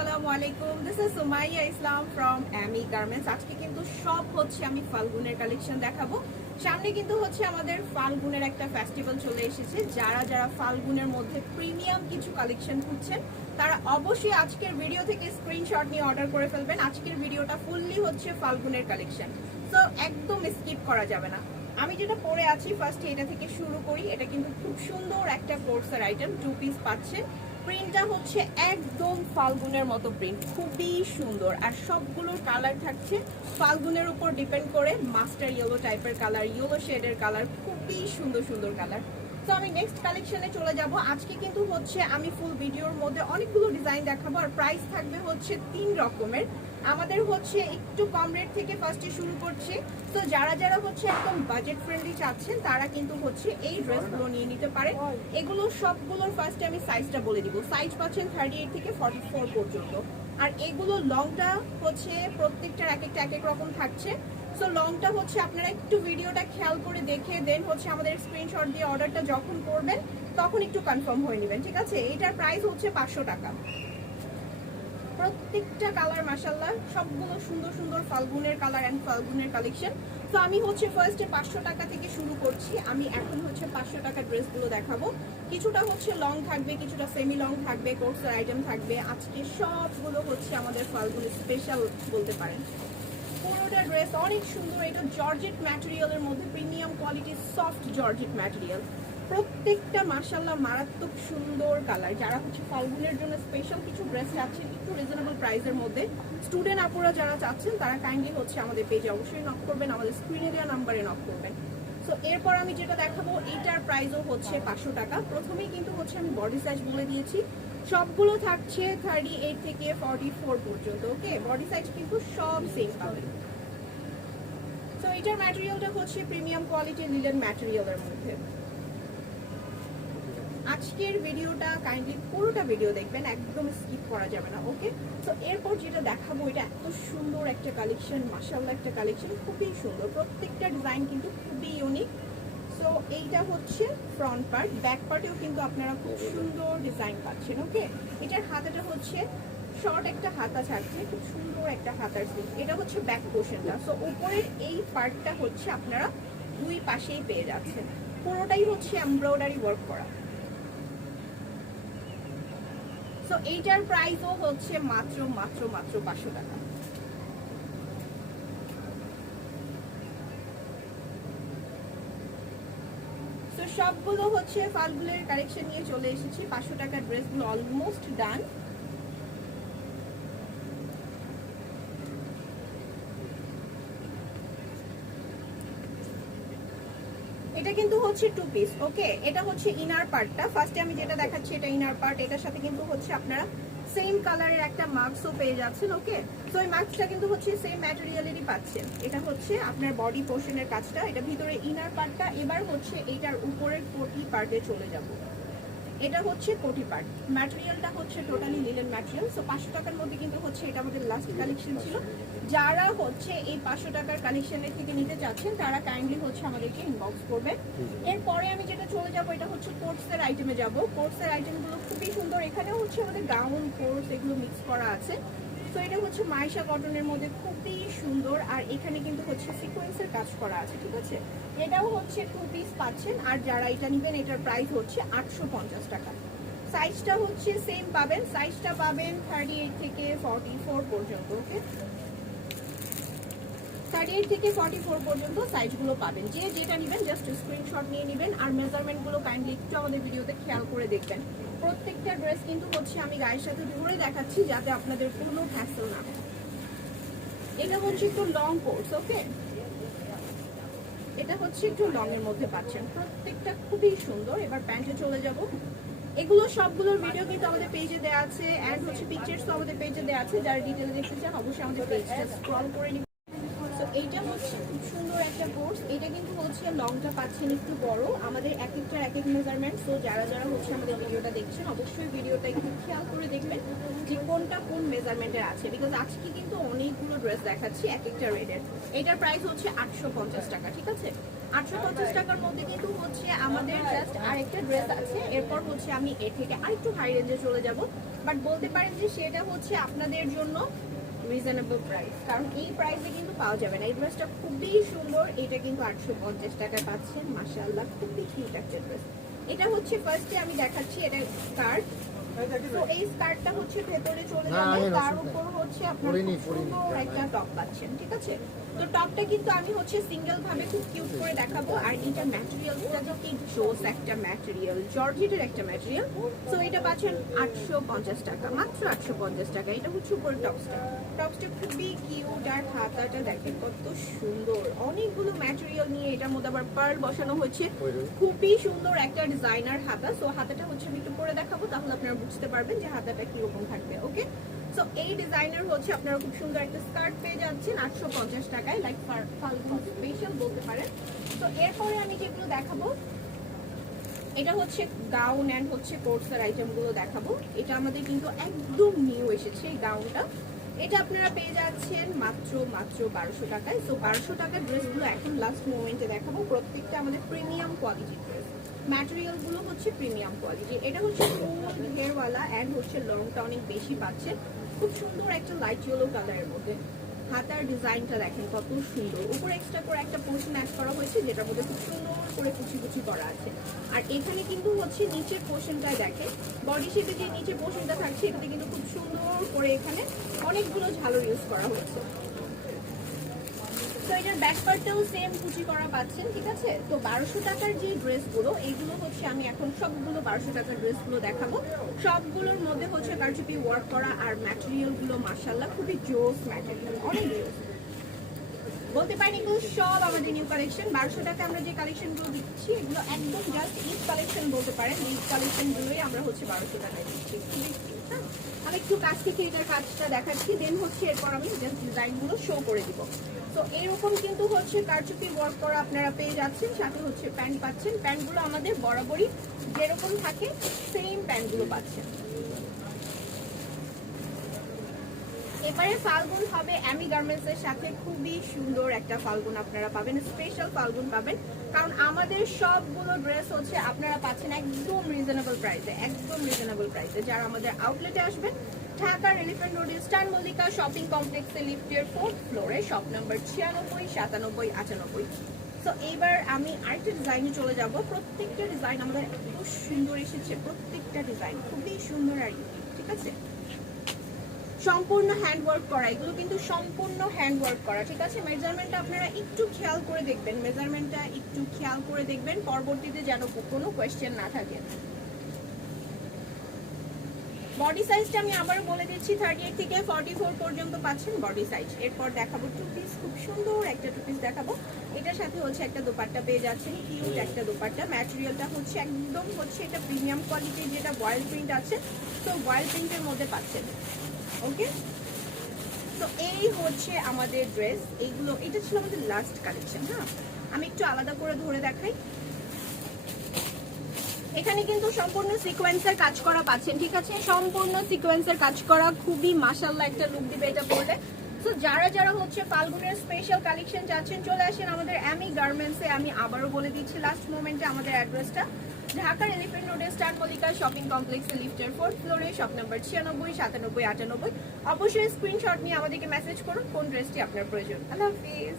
আসসালামু আলাইকুম। This is Sumaiya Islam from Amy garments আজকে কিন্তু সব হচ্ছে আমি ফাল্গুনের কালেকশন দেখাবো। সামনে কিন্তু হচ্ছে আমাদের ফাল্গুনের একটা ফেস্টিভ্যাল চলে এসেছে। যারা যারা ফাল্গুনের মধ্যে প্রিমিয়াম কিছু কালেকশন খুঁজছেন, তারা অবশ্যই আজকের ভিডিও থেকে স্ক্রিনশট নিয়ে অর্ডার করে ফেলবেন। আজকের ভিডিওটা ফুললি হচ্ছে ফাল্গুনের কালেকশন তো একদম স্কিপ করা যাবে না। আমি যেটা পরে আছি ফার্স্ট এটা থেকে শুরু করি। এটা কিন্তু খুব সুন্দর একটা কোর্সের আইটেম টু পিস পাচ্ছেন প্রিন্টটা হচ্ছে একদম ফাল্গুনের মতো প্রিন্ট খুবই সুন্দর। আর সবগুলোর কালার থাকছে ফাল্গুনের উপর ডিপেন্ড করে মাস্টার ইয়েলো টাইপের কালার ইয়েলো শেডের কালার খুবই সুন্দর সুন্দর কালার তো আমি নেক্সট কালেকশনে চলে যাব। আজকে কিন্তু হচ্ছে আমি ফুল ভিডিওর মধ্যে অনেকগুলো ডিজাইন দেখাবো আর প্রাইস থাকবে হচ্ছে তিন রকমের। আমাদের হচ্ছে একটু কম রেট থেকে ফার্স্টে শুরু করছি। তো যারা যারা হচ্ছে একদম বাজেট ফ্রেন্ডলি চাচ্ছেন, তারা কিন্তু হচ্ছে এই ড্রেসগুলো নিয়ে নিতে পারেন। এগুলো সবগুলোর ফার্স্টে আমি সাইজটা বলে দিব। সাইজ পাচ্ছেন থার্টি এইট থেকে ফর্টি ফোর পর্যন্ত। আর এগুলো লংটা হচ্ছে প্রত্যেকটার এক একটা এক এক রকম থাকছে। সো লংটা হচ্ছে আপনারা একটু ভিডিওটা খেয়াল করে দেখে দেন হচ্ছে আমাদের স্ক্রিনশট দিয়ে অর্ডারটা যখন করবেন, তখন একটু কনফার্ম হয়ে নেবেন, ঠিক আছে? এটার প্রাইস হচ্ছে পাঁচশো টাকা। প্রত্যেকটা কালার মাসাল্লাহ সবগুলো সুন্দর সুন্দর ফাল্গুনের কালার অ্যান্ড ফাল্গুনের কালেকশন তো আমি হচ্ছে ফার্স্টে পাঁচশো টাকা থেকে শুরু করছি। আমি এখন হচ্ছে পাঁচশো টাকা ড্রেসগুলো দেখাবো। কিছুটা হচ্ছে লং থাকবে, কিছুটা সেমি লং থাকবে কোর্সের আইটেম থাকবে। আজকে সবগুলো হচ্ছে আমাদের ফাল্গুন স্পেশাল বলতে পারেন। পুরোটা ড্রেস অনেক সুন্দর। এটা জর্জেট ম্যাটেরিয়ালের মধ্যে premium quality soft georgette material প্রত্যেকটা মার্শাল্লাহ মারাত্মক সুন্দর কালার যারা হচ্ছে ফাল্গুনের জন্য স্পেশাল কিছু ড্রেস চাচ্ছেন, একটু রিজনেবল প্রাইসের মধ্যে। স্টুডেন্ট আপুরা যারা চাচ্ছেন, তারা কাইন্ডলি হচ্ছে আমাদের পেজে অবশ্যই নক করবেন, আমাদের স্ক্রিনে দেওয়া নাম্বারে নক করবেন। সো এরপর আমি যেটা দেখাবো এইটার প্রাইসও হচ্ছে পাঁচশো টাকা। প্রথমেই কিন্তু হচ্ছে আমি বডি সাইজ বলে দিয়েছি। সবগুলো থাকছে থার্টি এইট থেকে ফর্টি ফোর পর্যন্ত ওকে বডি সাইজ কিন্তু সব সেম পাবেন। তো এটার ম্যাটেরিয়ালটা হচ্ছে প্রিমিয়াম কোয়ালিটির লিলেন ম্যাটেরিয়ালের মধ্যে। আজকের ভিডিওটা কাইন্ডলি পুরোটা ভিডিও দেখবেন, একদম স্কিপ করা যাবে না ওকে তো এরপর যেটা দেখাবো, এটা এত সুন্দর একটা কালেকশন মাসাল্লাহ একটা কালেকশন খুবই সুন্দর। প্রত্যেকটা ডিজাইন কিন্তু খুবই ইউনিক সো এইটা হচ্ছে ফ্রন্ট পার্ট ব্যাক পার্টেও কিন্তু আপনারা খুব সুন্দর ডিজাইন পাচ্ছেন ওকে এটার হাতাটা হচ্ছে শর্ট একটা হাতা থাকছে খুব সুন্দর একটা হাতার সিল এটা হচ্ছে ব্যাক পোর্শনটা সো উপরের এই পার্টটা হচ্ছে আপনারা দুই পাশেই পেয়ে যাচ্ছেন। পুরোটাই হচ্ছে এমব্রয়ডারি ওয়ার্ক করা। সো এইটার প্রাইসও হচ্ছে মাত্র মাত্র মাত্র পাঁচশো টাকা তো সবগুলো হচ্ছে ফালগুলের কালেকশন নিয়ে চলে এসেছি। পাঁচশো টাকার ড্রেসগুলো অলমোস্ট ডান এটা কিন্তু হচ্ছে টু পিস ওকে এটা হচ্ছে ইনার পার্টটা ফার্স্টে আমি যেটা দেখাচ্ছি, এটা ইনার পার্ট এটার সাথে কিন্তু হচ্ছে আপনারা সেম কালারের একটা মাস্কও পেয়ে যাচ্ছেন ওকে তো এই মাস্কটা কিন্তু হচ্ছে সেম ম্যাটেরিয়ালেরই পাচ্ছেন। এটা হচ্ছে আপনার বডি পোর্শনের কাজটা, এটা ভিতরে ইনার পার্টটা এবার হচ্ছে এটার উপরের কোটি পার্টে চলে যাব। এটা হচ্ছে কোটি পার্ট ম্যাটেরিয়ালটা হচ্ছে টোটালি লিলেন ম্যাটেরিয়াল সো পাঁচশো টাকার মধ্যে কিন্তু হচ্ছে এটা আমাদের লাস্ট কালেকশন ছিল। যারা হচ্ছে এই পাঁচশো টাকার কালেকশনের থেকে নিতে চাচ্ছেন, তারা কাইন্ডলি হচ্ছে আমাদেরকে ইনবক্স করবেন। এরপরে আমি যেটা চলে যাব, এটা হচ্ছে কোর্সের আইটেমে যাব। কোর্সের আইটেমগুলো খুবই সুন্দর। এখানেও হচ্ছে আমাদের গাউন কোর্স এগুলো মিক্স করা আছে। তো এটা হচ্ছে মাইশা কটনের মধ্যে খুবই সুন্দর, আর এখানে কিন্তু হচ্ছে সিকোয়েন্সের কাজ করা আছে, ঠিক আছে? এটাও হচ্ছে টু পিস পাচ্ছেন, আর যারা এটা নেবেন, এটার প্রাইস হচ্ছে আটশো পঞ্চাশ টাকা। সাইজটা হচ্ছে সেম পাবেন সাইজটা পাবেন থার্টি এইট থেকে ফর্টি ফোর পর্যন্ত ওকে থার্টি এইট থেকে ফর্টি ফোর পর্যন্ত সাইজগুলো পাবেন। যে যেটা নেবেন জাস্ট স্ক্রিনশট নিয়ে নেবেন আর মেজারমেন্টগুলো কাইন্ডলি একটু আমাদের ভিডিওতে খেয়াল করে দেখবেন। প্রত্যেকটা ড্রেস কিন্তু হচ্ছে আমি গায়ের সাথে ধরে দেখাচ্ছি যাতে আপনাদের কোনো হ্যাসেল না হয়। এটা হচ্ছে একটু লং কোর্স ওকে এটা হচ্ছে একটু লং এর মধ্যে পাচ্ছেন। প্রত্যেকটা খুবই সুন্দর। এবার প্যান্টে চলে যাব। এগুলো সবগুলোর ভিডিও কিন্তু আমাদের পেজে দেওয়া আছে। অ্যান্ড হচ্ছে পিকচার্স আমাদের পেজে দেওয়া আছে। যারা ডিটেলে দেখতে চান, অবশ্যই আমাদের পেজটা স্ক্রল করে এইটা হচ্ছে খুব সুন্দর একটা কোর্স এটা কিন্তু হচ্ছে লংটা পাচ্ছেন একটু বড়। আমাদের এক একটা এক এক মেজারমেন্ট সো যারা যারা হচ্ছে আমাদের ভিডিওটা দেখছেন, অবশ্যই ভিডিওটা একটু খেয়াল করে দেখবেন যে কোনটা কোন মেজারমেন্টের আছে। বিকজ আজকে কিন্তু অনেকগুলো ড্রেস দেখাচ্ছি এক একটা রেটের এটার প্রাইস হচ্ছে আটশো পঞ্চাশ টাকা, ঠিক আছে? আটশো পঞ্চাশ টাকার মধ্যে কিন্তু হচ্ছে আমাদের জাস্ট আরেকটা ড্রেস আছে। এরপর হচ্ছে আমি এর থেকে আরেকটু হাই রেঞ্জে চলে যাব। বাট বলতে পারেন যে সেটা হচ্ছে আপনাদের জন্য রিজনেবল প্রাইস কারণ এই প্রাইসে কিন্তু পাওয়া যাবে না। এই ড্রেসটা খুবই সুন্দর। এটা কিন্তু আটশো পঞ্চাশ টাকা পাচ্ছেন। মাসা আল্লাহ খুবই কিউট একটা ড্রেস এটা হচ্ছে ফার্স্টে আমি দেখাচ্ছি, এটা স্কার্ট তো এই স্কার্টটা হচ্ছে ভেতরে চলে যাবে তার উপর হচ্ছে আপনার পরিনি, সুন্দর একটা টপ পাচ্ছেন ঠিক আছে? তো টপটা কিন্তু আমি হচ্ছে সিঙ্গেল ভাবে খুব কিউট করে দেখাবো আর এটা ম্যাটেরিয়ালটা যে কি জোস একটা ম্যাটেরিয়াল জর্জেটের একটা ম্যাটেরিয়াল। তো এটা পাচ্ছেন আটশো পঞ্চাশ টাকা মাত্র আটশো পঞ্চাশ টাকা। এটা হচ্ছে উপরে টপসটা। টপসটা খুবই কিউট আর হাতাটা দেখেন কত সুন্দর। অনেকগুলো ম্যাটেরিয়াল নিয়ে এটার মধ্যে আবার পার্ল বসানো হয়েছে। খুবই সুন্দর একটা ডিজাইনার হাতা। সো হাতাটা হচ্ছে আমি একটু পরে দেখাবো তাহলে আপনারা বুঝতে পারবেন যে হাতাটা কীরকম থাকবে ওকে সো এই ডিজাইনার হচ্ছে, আপনারা খুব সুন্দর একটা স্কার্ট পেয়ে যাচ্ছেন, আটশো পঞ্চাশ টাকায় লাইক ফাল্গুন স্পেশাল বলতে পারেন। তো এরপরে আমি যেগুলো দেখাবো, এটা হচ্ছে গাউন অ্যান্ড হচ্ছে কোর্সের আইটেমগুলো দেখাবো। এটা আমাদের কিন্তু একদম নিউ এসেছে এই গাউনটা এটা আপনারা পেয়ে যাচ্ছেন মাত্র মাত্র বারোশো টাকায়। তো বারোশো টাকার ড্রেসগুলো এখন লাস্ট মোমেন্টে দেখাবো। প্রত্যেকটা আমাদের প্রিমিয়াম কোয়ালিটির ড্রেস ম্যাটেরিয়ালগুলো হচ্ছে প্রিমিয়াম কোয়ালিটি এটা হচ্ছে হেয়ারওয়ালা অ্যান্ড হচ্ছে লংটা অনেক বেশি পাচ্ছে। খুব সুন্দর একটা লাইট ইয়েলো কালারের মধ্যে। হাতার ডিজাইনটা দেখেন কত সুন্দর। উপরে এক্সট্রা করে একটা পোর্শন অ্যাড করা হয়েছে, যেটার মধ্যে খুব সুন্দর করে কুচি কুচি করা আছে। আর এখানে কিন্তু হচ্ছে নিচের পোর্শনটা দেখে বডি শেপে যে নিচের পোর্শনটা থাকছে, এটাতে কিন্তু খুব সুন্দর করে এখানে অনেকগুলো ঝালর ইউজ করা হয়েছে। তো এটার ব্যাক পার্টটাও সেম কুচি করা পাচ্ছেন, ঠিক আছে? তো বারোশো টাকার যে ড্রেসগুলো, এইগুলো হচ্ছে আমি এখন সবগুলো বারোশো টাকার ড্রেসগুলো দেখাবো। সবগুলোর মধ্যে হচ্ছে কারচুপি ওয়ার্ক করা আর ম্যাটেরিয়ালগুলো মাসাল্লাহ খুবই জোস ম্যাটেরিয়াল অনেক জোস। বলতে পারি এগুলো সব আমাদের নিউ কালেকশন বারোশো টাকা আমরা যে কালেকশনগুলো দিচ্ছি, এগুলো একদম জাস্ট ঈদ কালেকশন বলতে পারেন। ঈদ কালেকশনগুলোই আমরা হচ্ছে বারোশো টাকায় দিচ্ছি। হ্যাঁ? আমি একটু কাছ থেকে এটার কাজটা দেখাচ্ছি। দেন হচ্ছে এরপর আমি জাস্ট ডিজাইনগুলো শো করে দিব। তো এরকম কিন্তু হচ্ছে কারচুপি ওয়ার্ক করা আপনারা পেয়ে যাচ্ছেন। সাথে হচ্ছে প্যান্ট পাচ্ছেন। প্যান্টগুলো আমাদের বরাবরই যেরকম থাকে সেম প্যান্টগুলো পাচ্ছেন। এবারে ফাল্গুন হবে অ্যামি গার্মেন্টস এর সাথে। খুবই সুন্দর একটা ফাল্গুন আপনারা পাবেন স্পেশাল ফাল্গুন পাবেন। কারণ আমাদের সবগুলো ড্রেস হচ্ছে আপনারা পাচ্ছেন একদম রিজনেবল প্রাইসে একদম রিজনেবল প্রাইসে যারা আমাদের আউটলেটে আসবেন ঢাকার elephant road star Mallika shopping কমপ্লেক্সে লিফটের ফোর্থ ফ্লোরে শপ নম্বর ছিয়ানব্বই, সাতানব্বই, আটানব্বই। তো এইবার আমি আরেকটা ডিজাইনে চলে যাব। প্রত্যেকটা ডিজাইন আমাদের এত সুন্দর এসেছে, প্রত্যেকটা ডিজাইন খুবই সুন্দর আর ঠিক আছে? সম্পূর্ণ হ্যান্ড ওয়ার্ক করা, এগুলো কিন্তু সম্পূর্ণ হ্যান্ড ওয়ার্ক করা, ঠিক আছে? মেজারমেন্টটা আপনারা একটু খেয়াল করে দেখবেন মেজারমেন্টটা একটু খেয়াল করে দেখবেন, পরবর্তীতে যেন কোনো কোয়েশ্চেন না থাকে। বডি সাইজটা আমি আবারও বলে দিচ্ছি থার্টি এইট থেকে ফর্টি ফোর পর্যন্ত পাচ্ছেন বডি সাইজ এরপর দেখাবো টু পিস খুব সুন্দর একটা টু পিস দেখাবো। এটার সাথে হচ্ছে একটা দোপাট্টা পেয়ে যাচ্ছেন কিউট একটা দোপাট্টা। ম্যাটেরিয়ালটা হচ্ছে একদম হচ্ছে এটা প্রিমিয়াম কোয়ালিটির যেটা ওয়াইল্ড প্রিন্ট আছে, তো ওয়াইল্ড প্রিন্টের মধ্যে পাচ্ছেন। ওকে তো এই হচ্ছে আমাদের ড্রেস এইগুলো, এটা ছিল আমাদের লাস্ট কালেকশন হ্যাঁ? আমি একটু আলাদা করে ধরে দেখাই। এখানে কিন্তু সম্পূর্ণ সিকোয়েন্সের কাজ করা পাচ্ছেন, ঠিক আছে? সম্পূর্ণ সিকোয়েন্সের কাজ করা, খুবই মাশাল্লাহ একটা লুক দিবে এটা পরলে। তো যারা যারা হচ্ছে ফাল্গুনের স্পেশাল কালেকশন চাচ্ছেন, চলে আসেন আমাদের অ্যামি গার্মেন্টসে আমি আবারও বলে দিচ্ছি লাস্ট মোমেন্টে আমাদের অ্যাড্রেসটা ঢাকার এলিফেন্ট রোডে স্টার মল্লিকা শপিং কমপ্লেক্সে লিফটের ফোর্থ ফ্লোরে শপ নাম্বার ছিয়ানব্বই, সাতানব্বই, আটানব্বই। অবশ্যই স্ক্রিনশট নিয়ে আমাদেরকে মেসেজ করুন, কোন ড্রেসটি আপনার প্রয়োজন। আল্লাহ হাফিজ।